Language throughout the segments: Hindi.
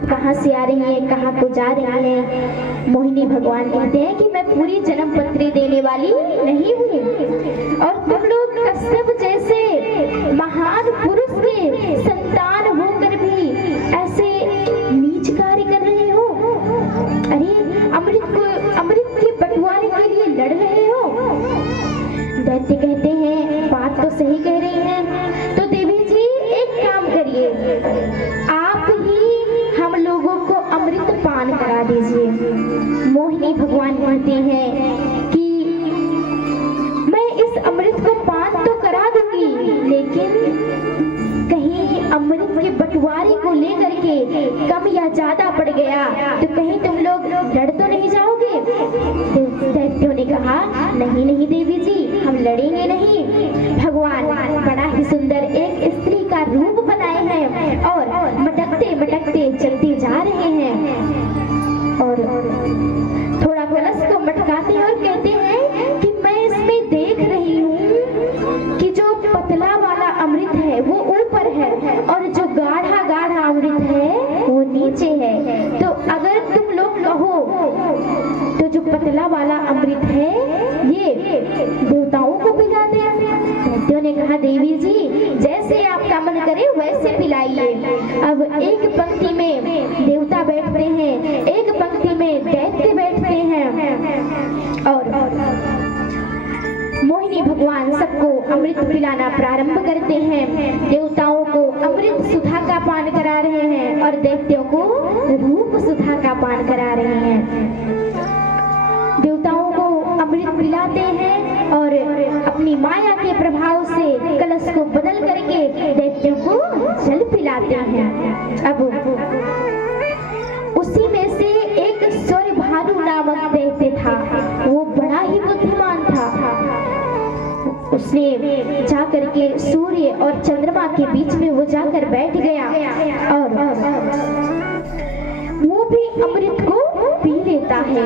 आप कहाँ से आ रही हैं, कहाँ को जा रही हैं? मोहिनी भगवान कहते हैं कि मैं पूरी जन्म पत्री देने वाली नहीं हूँ, और तुम लोग कश्यप जैसे महान पुरुष के संतान होकर भी ऐसे नीच कार्य कर रहे हो। अरे अमृत के बंटवारे के लिए लड़ रहे हो। दैत्य कहते हैं बात तो सही कह रही हैं, तो देवी जी एक काम करिए, आप ही हम लोगों को अमृत पान करा दीजिए। मोहिनी भगवान कहते हैं कि मैं इस अमृत को पान तो करा दूंगी, लेकिन कहीं अमृत के बंटवारे को लेकर के कम या ज्यादा पड़ गया तो कहीं तुम लोग लड़ तो नहीं जाओगे? दैत्यों ने कहा नहीं नहीं देवी जी, हम लड़ेंगे नहीं। भगवान बड़ा ही सुंदर एक स्त्री का रूप बनाए हैं और मटकते मटकते चलते जा रहे हैं, और थोड़ा कलश को मटकाते हैं और कहते हैं कि मैं इसमें देख रही हूँ कि जो पतला वाला अमृत है वो ऊपर है और जो गाढ़ा गाढ़ा अमृत है वो नीचे है। तो अगर तुम लोग कहो तो जो पतला वाला अमृत है ये देवताओं को पिला दे। दैत्यों ने कहा देवी जी जैसे आपका मन करे वैसे पिलाइए। अब एक पंक्ति में देवता बैठते हैं, एक पंक्ति में दैत्य बैठते हैं, और मोहिनी भगवान सबको अमृत पिलाना प्रारंभ करते हैं। देवताओं को अमृत सुधा का पान करा रहे हैं और दैत्यों को रूप सुधा का पान करा रहे हैं। देवताओं को अमृत पिलाते हैं और अपनी माया के प्रभाव से कलश को बदल करके दैत्यों को जल पिलाते हैं। अब उसी में से एक स्वरभानु नामक दैत्य था, वो बड़ा ही बुद्धिमान था। उसने जाकर के सूर्य और चंद्रमा के बीच में वो जाकर बैठ गया और वो भी अमृत को पी लेता है,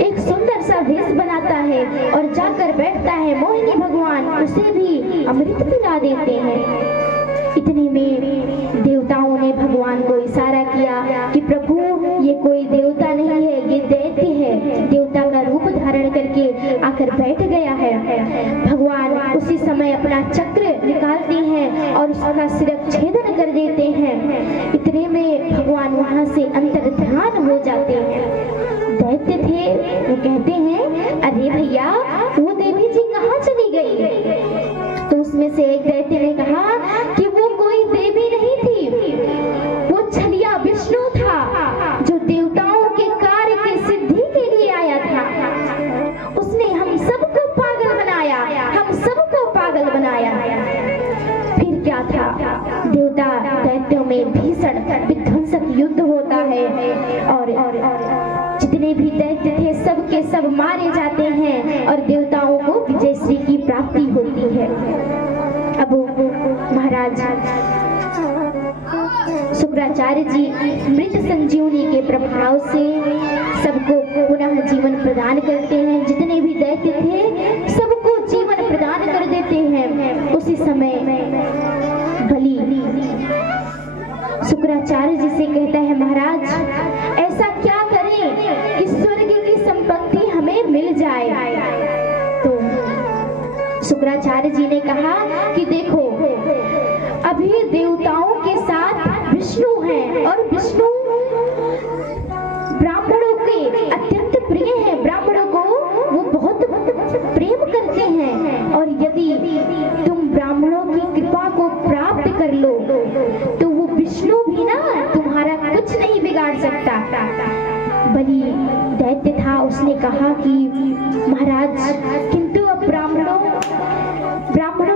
एक सुंदर सा भेष बनाता है और जाकर बैठता है। मोहिनी भगवान उसे भी अमृत पिला देते हैं। इतने में देवताओं ने भगवान को इशारा किया कि प्रभु ये कोई देवता नहीं है, ये दैत्य है, देवता का रूप धारण करके आकर बैठ गया है। भगवान उसी समय अपना चक्र निकालते हैं और उसका शिरच्छेदन कर देते हैं। इतने में भगवान वहां से अंतर ध्यान हो जाते हैं। दैत्य थे, वो कहते हैं अरे भैया वो देवी जी कहाँ चली गई? तो उसमें से एक दैत्य ने कहा कि वो कोई देवी नहीं थी, वो छलिया विष्णु था जो देवताओं के कार्य की सिद्धि के लिए आया था। उसने हम सबको पागल बनाया, हम सबको पागल बनाया। फिर क्या था? देवता दैत्यों में भीषण विध्वंसक युद्ध होता है और जितने भी दैत्य थे सब के सब मारे जाते हैं और देवताओं को विजय श्री की प्राप्ति होती है। अब महाराज शुक्राचार्य जी मृत संजीवनी के प्रभाव से सबको पुनः जीवन प्रदान करते हैं। जितने भी दैत्य थे सबको जीवन प्रदान कर देते हैं। उसी समय बलि शुक्राचार्य जी से कहता है महाराज ऐसा क्या करें कि स्वर्ग की संपत्ति हमें मिल जाए? तो शुक्राचार्य जी ने कहा कि देखो अभी देवताओं के साथ विष्णु हैं और विष्णु ब्राह्मणों के अत्यंत प्रिय हैं, ब्राह्मणों को वो बहुत प्रेम करते हैं और यदि तुम ब्राह्मणों की कृपा को प्राप्त कर लो तो वो विष्णु भी ना तुम्हारा कुछ नहीं बिगाड़ सकता। बलि दैत्य था, उसने कहा कि महाराज किंतु अब ब्राह्मणों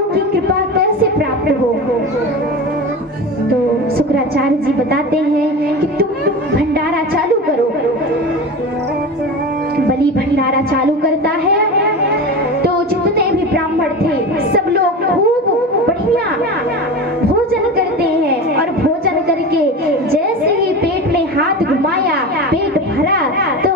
की कृपा कैसे प्राप्त हो? तो शुक्राचार्य जी बताते हैं कि तुम भंडारा चालू करो। बलि भंडारा चालू करता है तो जितने भी ब्राह्मण थे सब लोग खूब बढ़िया भोजन करते हैं और भोजन करके जैसे ही पेट में हाथ घुमाया पेट भरा तो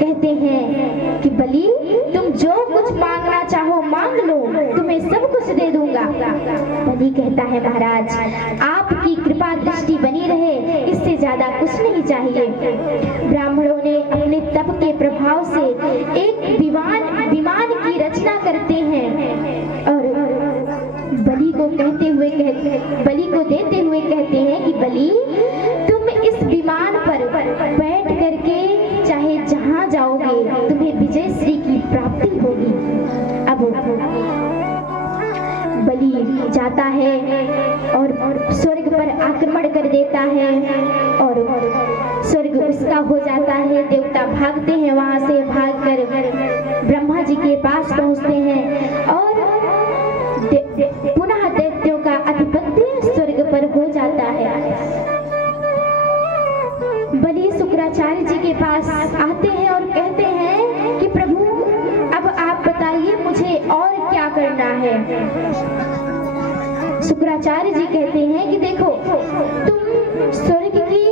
कहते हैं कि बलि तुम जो कुछ मांगना चाहो मांग लो, तुम्हें सब कुछ दे दूंगा। बलि कहता है महाराज आपकी कृपा दृष्टि बनी रहे, इससे ज्यादा कुछ नहीं चाहिए। ब्राह्मणों ने अपने तप के प्रभाव से एक विमान की रचना करते हैं और बलि को देते हुए कहते हैं कि बलि तुम इस विमान पर बैठ करके चाहे जहां जाओगे तुम्हें विजय श्री की प्राप्ति होगी। अब बलि जाता है और स्वर्ग पर आक्रमण कर देता है और स्वर्ग उसका हो जाता है। देवता भागते हैं, वहां से भागकर ब्रह्मा जी के पास पहुंचते हैं और पुनः दैत्यों का आधिपत्य स्वर्ग पर हो जाता है। बलि शुक्राचार्य जी के पास आते हैं और कहते हैं कि प्रभु अब आप बताइए मुझे और क्या करना है। शुक्राचार्य जी कहते हैं कि देखो तुम स्वर्ग की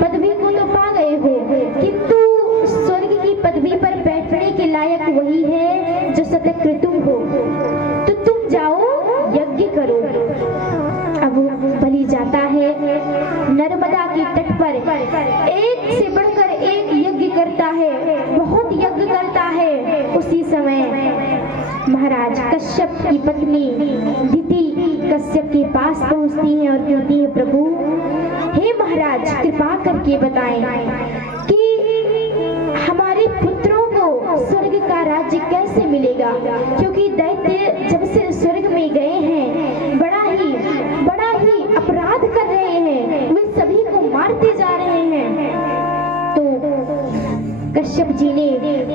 पदवी को तो पा गए हो, किंतु स्वर्ग की पदवी पर बैठने के लायक वही है जो सतक्रतु हो, तो तुम जाओ यज्ञ करो। अब बलि जाता है, नर्मदा के तट पर एक से बढ़कर एक यज्ञ करता है, बहुत यज्ञ करता है। उसी समय महाराज कश्यप की पत्नी दिति कश्यप के पास पहुंचती है और कहती है प्रभु हे महाराज कृपा करके बताएं कि हमारे पुत्रों को स्वर्ग का राज्य कैसे मिलेगा, क्योंकि दैत्य जब से स्वर्ग में गए हैं बड़ा ही अपराध कर रहे हैं, वे सभी को मारते जा रहे हैं। तो कश्यप जी ने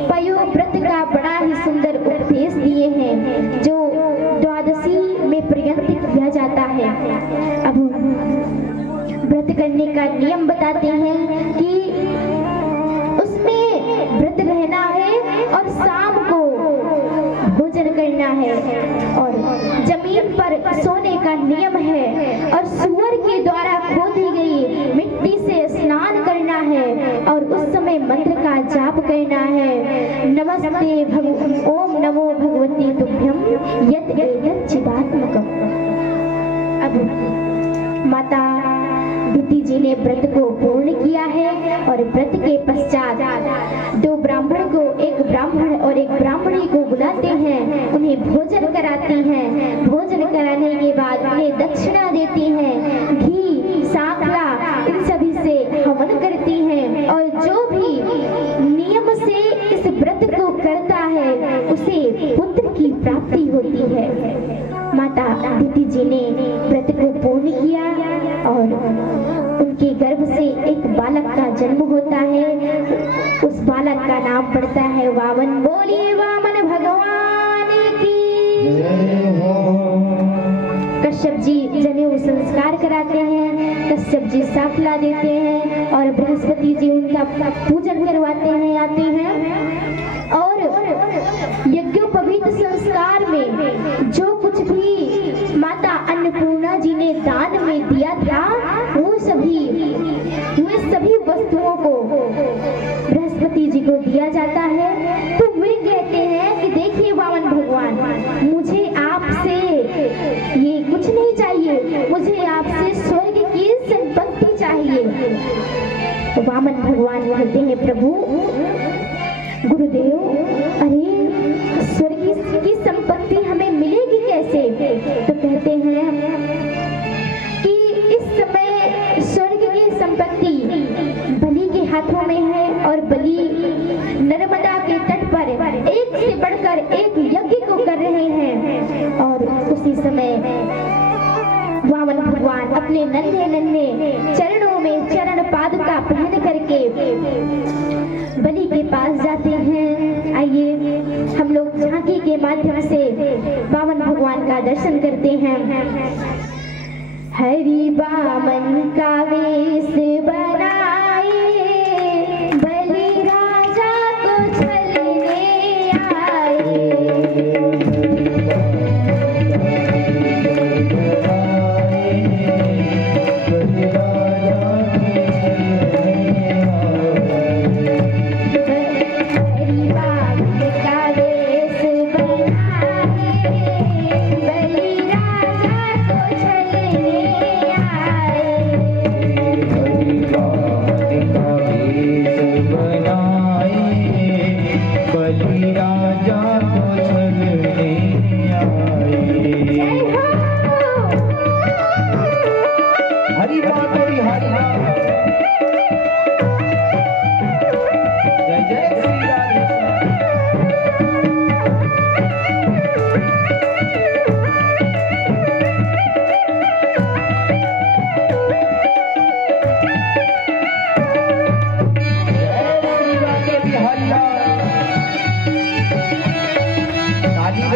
पयोव्रत का बड़ा ही सुंदर उपदेश दिए हैं जो द्वादशी में पर्यंत किया जाता है। अब व्रत करने का नियम बताते हैं कि उसमें व्रत रहना है और शाम को भोजन करना है और जमीन पर सोने का नियम है और सुअर के द्वारा खोदी गई मिट्टी से स्नान करना है और उस समय मंत्र का जाप करना है। नमस्ते ओम नमो भगवती तुभ्यम यत् एतत् चिदात्मकम्। अब माता दिति जी ने व्रत को पूर्ण किया है और व्रत के पश्चात दो ब्राह्मण को, एक ब्राह्मण और एक ब्राह्मणी को बुलाते हैं, उन्हें भोजन कराती हैं। भोजन कराने के बाद उन्हें दक्षिणा देती हैं, घी सांकला इन सभी से हवन करती हैं और जो भी नियम से इस व्रत को करता है उसे पुत्र की प्राप्ति होती है। माता दिति जी ने व्रत को पूर्ण किया और उनके गर्भ से एक बालक का जन्म होता है। उस बालक का नाम पड़ता है वामन। बोलिए वामन भगवान की। कश्यप जी जनेऊ संस्कार कराते हैं, कश्यप जी साफला देते हैं और बृहस्पति जी उनका पूजन करवाते हैं, आते हैं और यज्ञोपवीत संस्कार में जो कुछ भी माता अन्नपूर्णा जी ने दान में दिया था वो सभी वस्तुओं को बृहस्पति जी को दिया जाता है। तो वे कहते हैं कि देखिए वामन भगवान मुझे आपसे ये कुछ नहीं चाहिए, मुझे आपसे स्वर्ग की संपत्ति चाहिए। तो वामन भगवान कहते हैं प्रभु गुरुदेव अरे स्वर्ग की संपत्ति हमें मिलेगी कैसे? तो कहते हैं कि इस समय स्वर्ग की संपत्ति बलि के हाथों में है और बलि नर्मदा के तट पर एक से बढ़कर एक यज्ञ को कर रहे हैं। और उसी समय वामन भगवान अपने नन्हे चरणों में चरण पादुका पहन करके बलि के पास जाते हैं। आइए हम लोग झांकी के माध्यम से वामन भगवान का दर्शन करते हैं। हरि वामन का वेश बनाए बलि राजा को छलने आए। बलि राजा को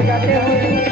बजाते हुए